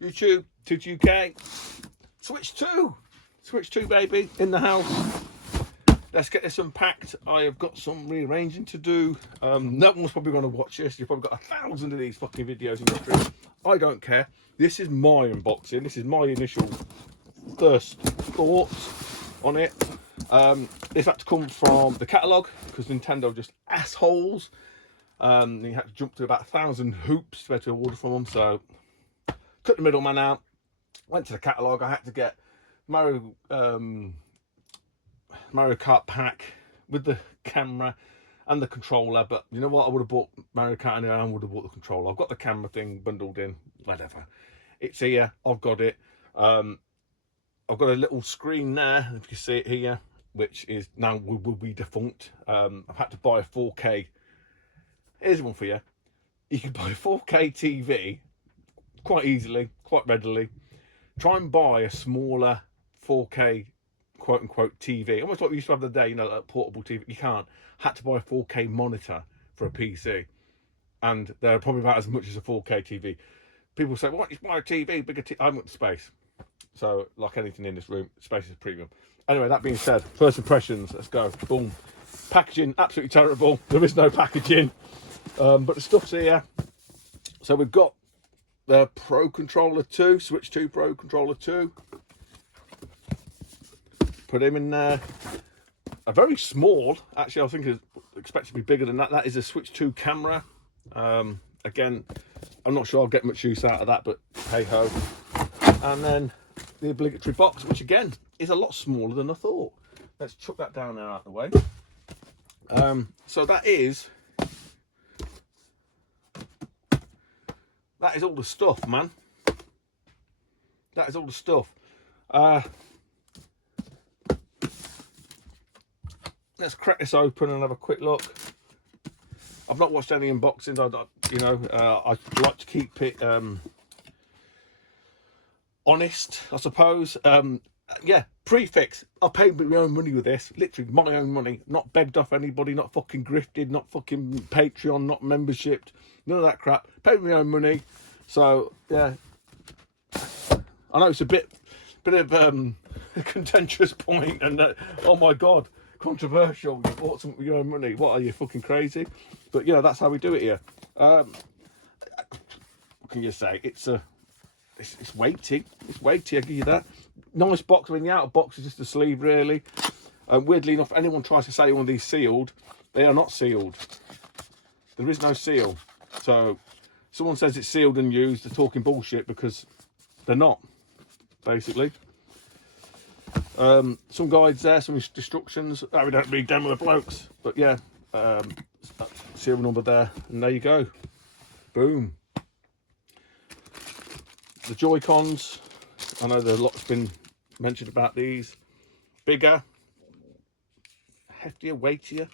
YouTube, 2 Switch 2 baby, in the house. Let's get this unpacked. I have got some rearranging to do. No one's probably going to watch this. You've probably got 1,000 of these fucking videos in your stream. I don't care. This is my unboxing. This is my initial first thoughts on it. This had to come from the catalogue because Nintendo just assholes. You had to jump through about 1,000 hoops to be able to order from them. So cut the middleman out. Went to the catalogue. I had to get Mario Kart pack with the camera and the controller, but you know what, I would have bought Mario Kart anyway, and would have bought the controller. I've got the camera thing bundled in, whatever, it's here, I've got it. I've got a little screen there, if you see it here, which is now will be defunct. I've had to buy a 4K. Here's one for you. You can buy a 4K TV quite easily, quite readily. Try and buy a smaller 4K quote unquote TV, almost like we used to have the day, you know, like portable TV. You can't. Had to buy a 4K monitor for a PC, and they're probably about as much as a 4K TV. People say, "Why don't you buy a TV, bigger TV?" I've got the space, so like anything in this room, space is premium. Anyway, that being said, first impressions. Let's go. Boom. Packaging absolutely terrible. There is no packaging, but the stuff's here. So we've got the Pro Controller 2, Switch 2 Pro Controller 2. Put him in there. A very small, actually I think it's expected to be bigger than that. That is a Switch 2 camera. Again, I'm not sure I'll get much use out of that, but hey ho. And then the obligatory box, which again is a lot smaller than I thought. Let's chuck that down there out of the way. So that is all the stuff, man. That is all the stuff. Let's crack this open and have a quick look. I've not watched any unboxings. I like to keep it honest, I suppose. Yeah, prefix. I paid my own money with this. Literally my own money. Not begged off anybody. Not fucking grifted. Not fucking Patreon. Not membershiped. None of that crap. Paid my own money. So yeah, I know it's a bit of a contentious point, and oh my god, controversial. You bought something with your own money. What are you, fucking crazy? But yeah, that's how we do it here. What can you say? It's weighty. It's weighty. I give you that. Nice box. I mean, the outer box is just a sleeve, really. Weirdly enough, anyone tries to say one of these sealed, they are not sealed. There is no seal. So someone says it's sealed and used, they're talking bullshit, because they're not, basically. Some guides there, some instructions. Oh, we don't read them with the blokes, but yeah, serial number there, and there you go. Boom. The Joy-Cons, I know there's a lot's been mentioned about these. Bigger, heftier, weightier.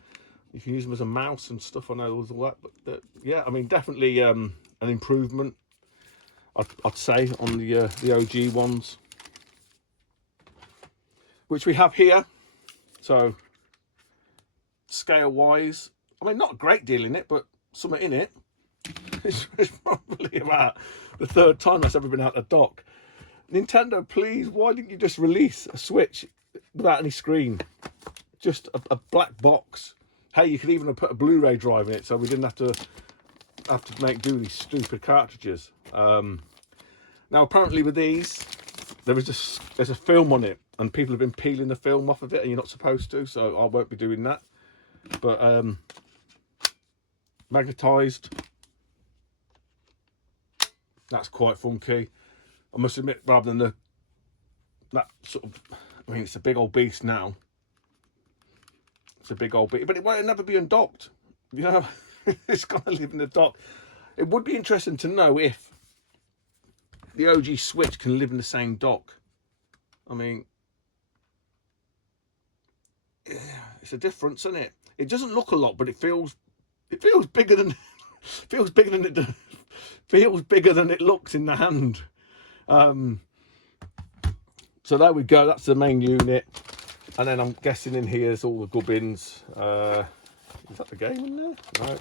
You can use them as a mouse and stuff. I know all that, but yeah, I mean, definitely an improvement, I'd say, on the OG ones, which we have here. So scale wise, I mean, not a great deal in it, but something in it. It's probably about the third time that's ever been out of the dock. Nintendo, please, why didn't you just release a Switch without any screen? Just a black box. Hey, you could even have put a Blu-ray drive in it, so we didn't have to make do these stupid cartridges. Now apparently with these, there's a film on it, and people have been peeling the film off of it, and you're not supposed to, so I won't be doing that. But magnetized, that's quite funky. I must admit, rather than that sort of, I mean, it's a big old beast now. It's a big old beast, but it won't never be undocked. You know, it's got to live in the dock. It would be interesting to know if the OG Switch can live in the same dock. I mean, yeah, it's a difference, isn't it? It doesn't look a lot, but it feels bigger than feels bigger than it looks in the hand. So there we go. That's the main unit, and then I'm guessing in here is all the gubbins. Is that the game in there? No.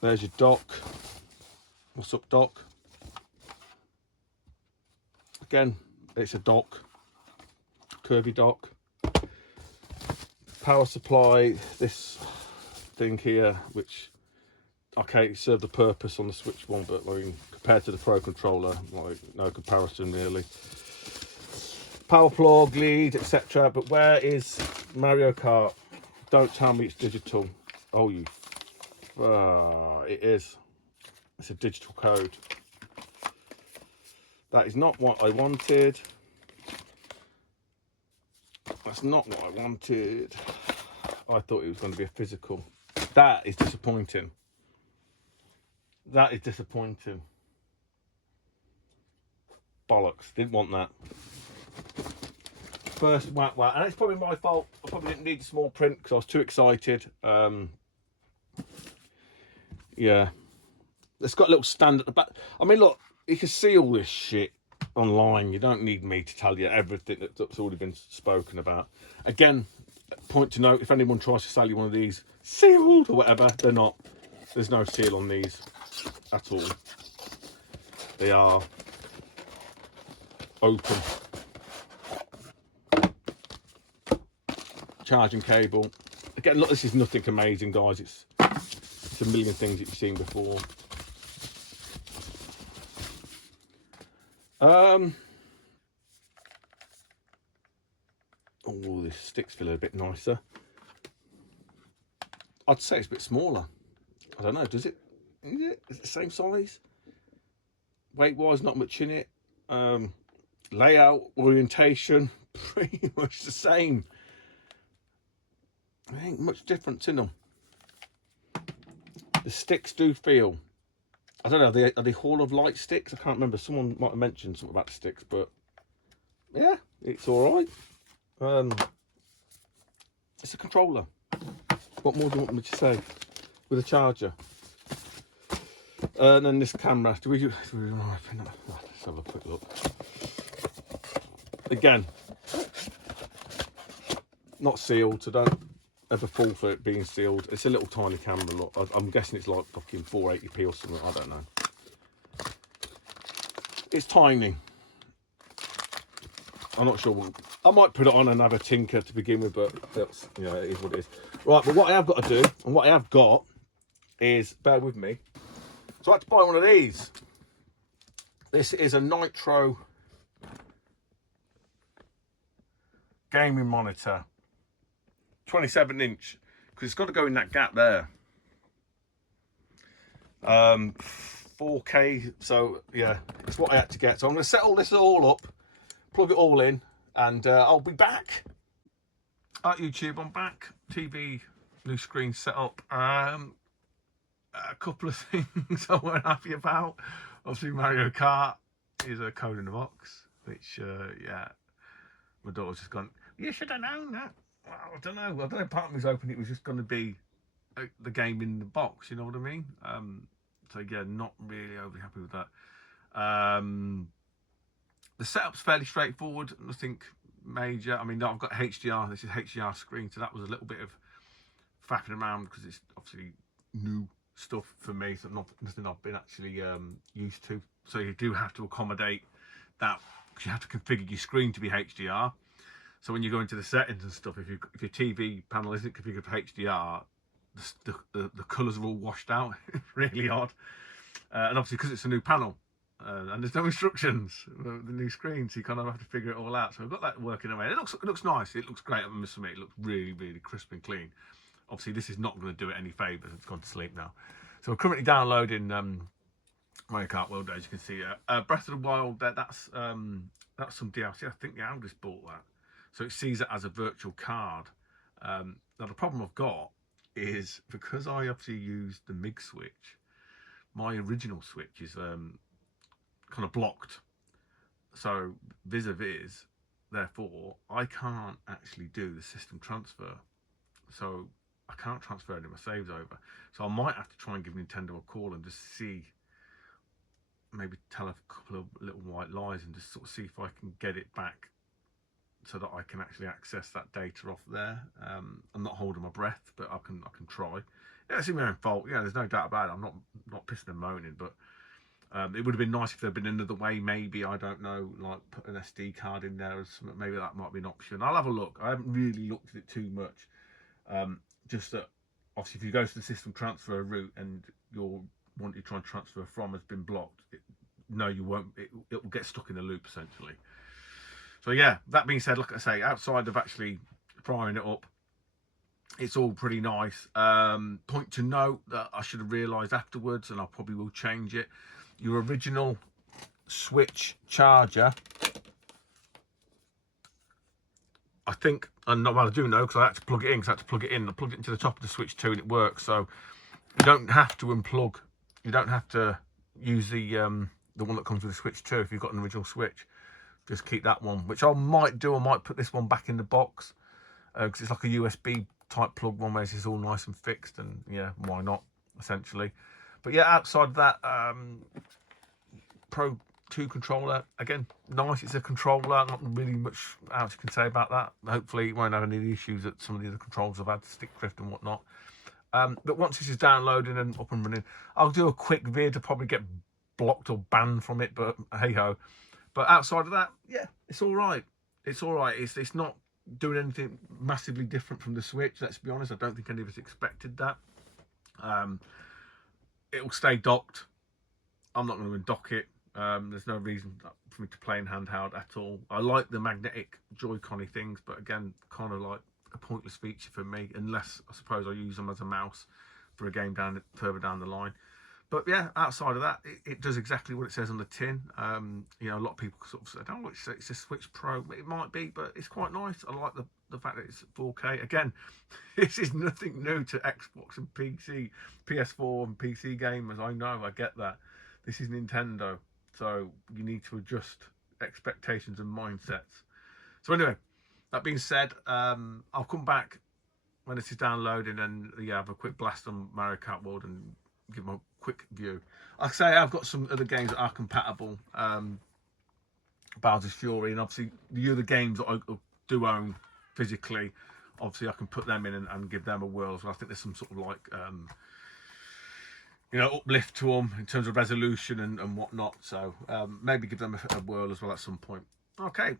There's your dock. What's up, dock? Again, it's a dock, curvy dock. Power supply, this thing here, which, okay, it served a purpose on the Switch one, but I mean, compared to the Pro Controller, like, no comparison really. Power plug, lead, etc. But where is Mario Kart? Don't tell me it's digital. Oh, you... it is. It's a digital code. That is not what I wanted. That's not what I wanted. I thought it was going to be a physical. That is disappointing. That is disappointing. Bollocks. Didn't want that. First whack. And it's probably my fault. I probably didn't need the small print because I was too excited. Yeah. It's got a little stand at the back. I mean, look, you can see all this shit online. You don't need me to tell you everything that's already been spoken about. Again, point to note, if anyone tries to sell you one of these sealed or whatever, they're not. There's no seal on these at all. They are open. Charging cable. Again, look, this is nothing amazing, guys. It's a million things that you've seen before. Oh, this stick's feeling a bit nicer. I'd say it's a bit smaller. I don't know, does it? Is it the same size? Weight-wise, not much in it. Layout, orientation, pretty much the same. There ain't much difference in them. The sticks do feel, I don't know, are they Hall of Light sticks? I can't remember. Someone might have mentioned something about the sticks, but yeah, it's all right. It's a controller. What more do you want me to say? With a charger. And then this camera. Let's have a quick look. Again, not sealed, so don't ever fall for it being sealed. It's a little tiny camera. Look, I'm guessing it's like fucking 480p or something. I don't know. It's tiny. I'm not sure. I might put it on and have a tinker to begin with, but that's, you know, it is what it is. Right, but what I have got to do, and what I have got, is, bear with me. So I had to buy one of these. This is a Nitro gaming monitor, 27-inch, because it's got to go in that gap there. 4K. So yeah, it's what I had to get. So I'm going to set all this all up, plug it all in, and I'll be back. At YouTube, I'm back. TV, new screen set up. A couple of things I weren't happy about. Obviously, Mario Kart is a code in the box, which yeah, my daughter's just gone, you should have known that. Well, I don't know. Part of me's hoping it was just going to be the game in the box. You know what I mean? So yeah, not really overly happy with that. The setup's fairly straightforward. Nothing major. I mean, I've got HDR. This is HDR screen, so that was a little bit of faffing around because it's obviously new stuff for me. So nothing I've been actually used to. So you do have to accommodate that because you have to configure your screen to be HDR. So when you go into the settings and stuff, if your TV panel isn't configured for HDR, the colours are all washed out. Really odd. And obviously because it's a new panel and there's no instructions for the new screen, so you kind of have to figure it all out. So I've got that working away. It looks nice. It looks great. I must admit, it looks really, really crisp and clean. Obviously this is not going to do it any favours. It's gone to sleep now. So we're currently downloading Mario Kart World, as you can see. Breath of the Wild, that's some DLC. I think the Aldis bought that. So it sees it as a virtual card. Now the problem I've got is because I obviously used the MIG switch, my original switch is kind of blocked. So vis-a-vis, therefore, I can't actually do the system transfer. So I can't transfer any of my saves over. So I might have to try and give Nintendo a call and just see, maybe tell a couple of little white lies and just sort of see if I can get it back so that I can actually access that data off there. I'm not holding my breath, but I can try. Yeah, it's my own fault. Yeah, there's no doubt about it. I'm not pissing and moaning, but it would have been nice if there'd been another way. Maybe, I don't know, like put an SD card in there or something. Maybe that might be an option. I'll have a look. I haven't really looked at it too much. Just that, obviously, if you go to the system transfer route and your one you try and transfer from has been blocked, no, you won't. It will get stuck in a loop essentially. So yeah, that being said, like I say, outside of actually firing it up, it's all pretty nice. Point to note that I should have realised afterwards, and I probably will change it. Your original switch charger, I think, and not well, I do know because I had to plug it in. Because I had to plug it in. I plugged it into the top of the switch too, and it works. So you don't have to unplug. You don't have to use the one that comes with the switch too. If you've got an original switch, just keep that one. Which I might do. I might put this one back in the box because it's like a USB type plug one where it's all nice and fixed, and yeah, why not, essentially. But yeah, outside that, Pro 2 controller, again, nice. It's a controller, not really much else you can say about that. Hopefully it won't have any of the issues that some of the other controls have had, stick drift and whatnot. But once this is downloading and up and running, I'll do a quick vid to probably get blocked or banned from it, but hey ho. But outside of that, yeah, it's all right. It's all right. It's not doing anything massively different from the Switch. Let's be honest. I don't think any of us expected that. It'll stay docked. I'm not going to undock it. There's no reason for me to play in handheld at all. I like the magnetic Joy-Con-y things, but again, kind of like a pointless feature for me, unless I suppose I use them as a mouse for a game further down the line. But yeah, outside of that, it does exactly what it says on the tin. You know, a lot of people sort of said, "Oh, it's a Switch Pro." It might be, but it's quite nice. I like the fact that it's 4K. Again, this is nothing new to Xbox and PC, PS4 and PC gamers. I know, I get that. This is Nintendo, so you need to adjust expectations and mindsets. So anyway, that being said, I'll come back when this is downloading and yeah, have a quick blast on Mario Kart World and give them a quick view. Like I say, I've got some other games that are compatible. Bowser's Fury, and obviously the other games that I do own physically, obviously I can put them in and give them a whirl. So I think there's some sort of like you know, uplift to them in terms of resolution and whatnot. So maybe give them a whirl as well at some point. Okay.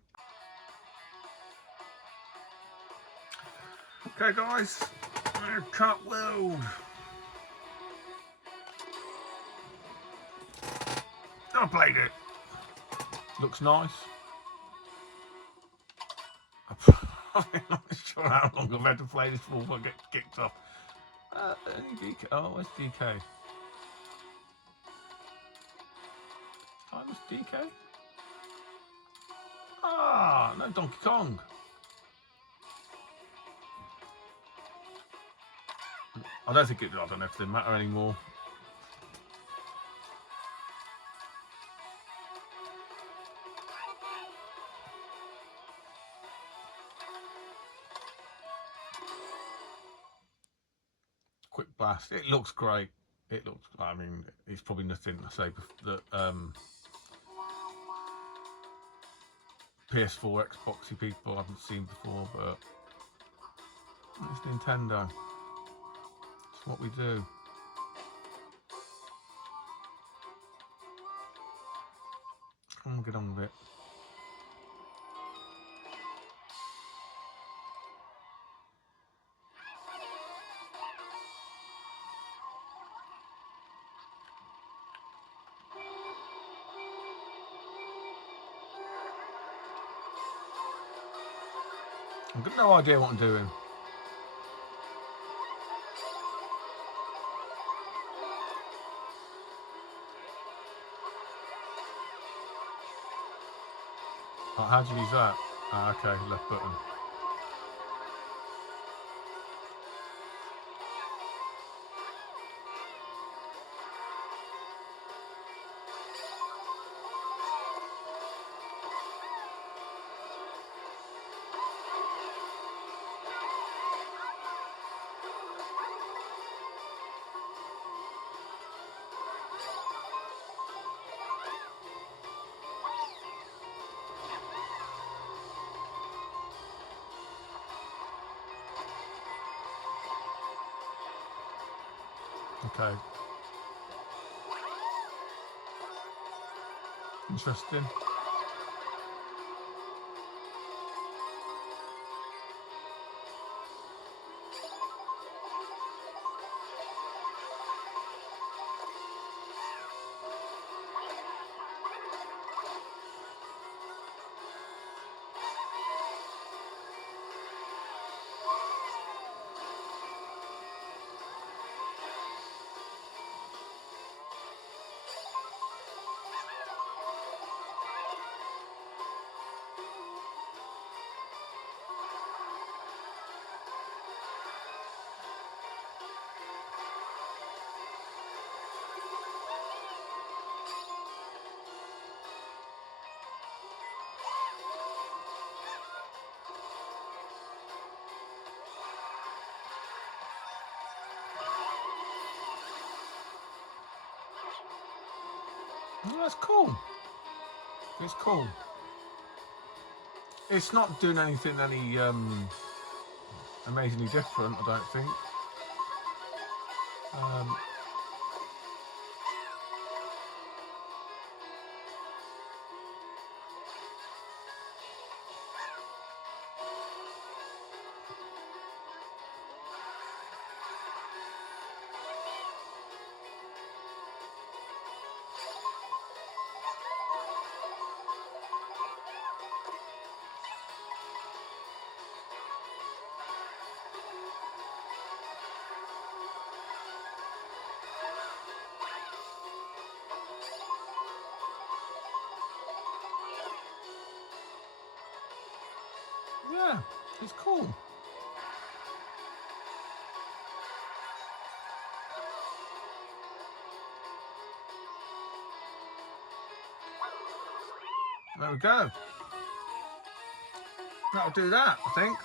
Okay, guys. Kart World. I played it. Looks nice. I'm not sure how long I've had to play this before I get kicked off. DK. Oh, where's DK? Oh, it was DK? Ah, no, Donkey Kong. I don't know if they matter anymore. Quick blast. It looks great. It looks, I mean, it's probably nothing to say that PS4, Xboxy people haven't seen before, but it's Nintendo. It's what we do. Come on, get on with it. I've got no idea what I'm doing. Oh, how do you use that? Ah, okay, left button. Okay. Interesting. Oh, that's cool. It's cool. It's not doing anything any amazingly different, I don't think. Yeah, it's cool. There we go. That'll do that, I think.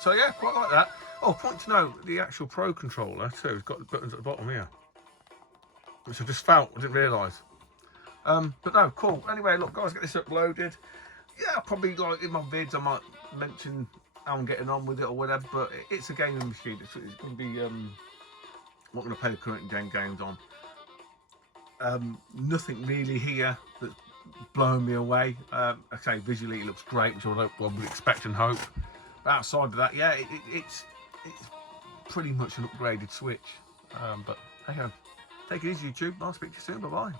So yeah, quite like that. Oh, point to note, the actual Pro controller too has got the buttons at the bottom here, which I just felt, I didn't realise. But no, cool. Anyway, look, guys, get this uploaded. Yeah, probably like in my vids, I might mention how I'm getting on with it or whatever. But it's a gaming machine. It's going to be. I'm not going to play the current gen games on. Nothing really here that's blowing me away. Okay, visually it looks great, which I would expect and hope. But outside of that, yeah, it's pretty much an upgraded Switch. But hey, take it easy, YouTube. I'll speak to you soon. Bye bye.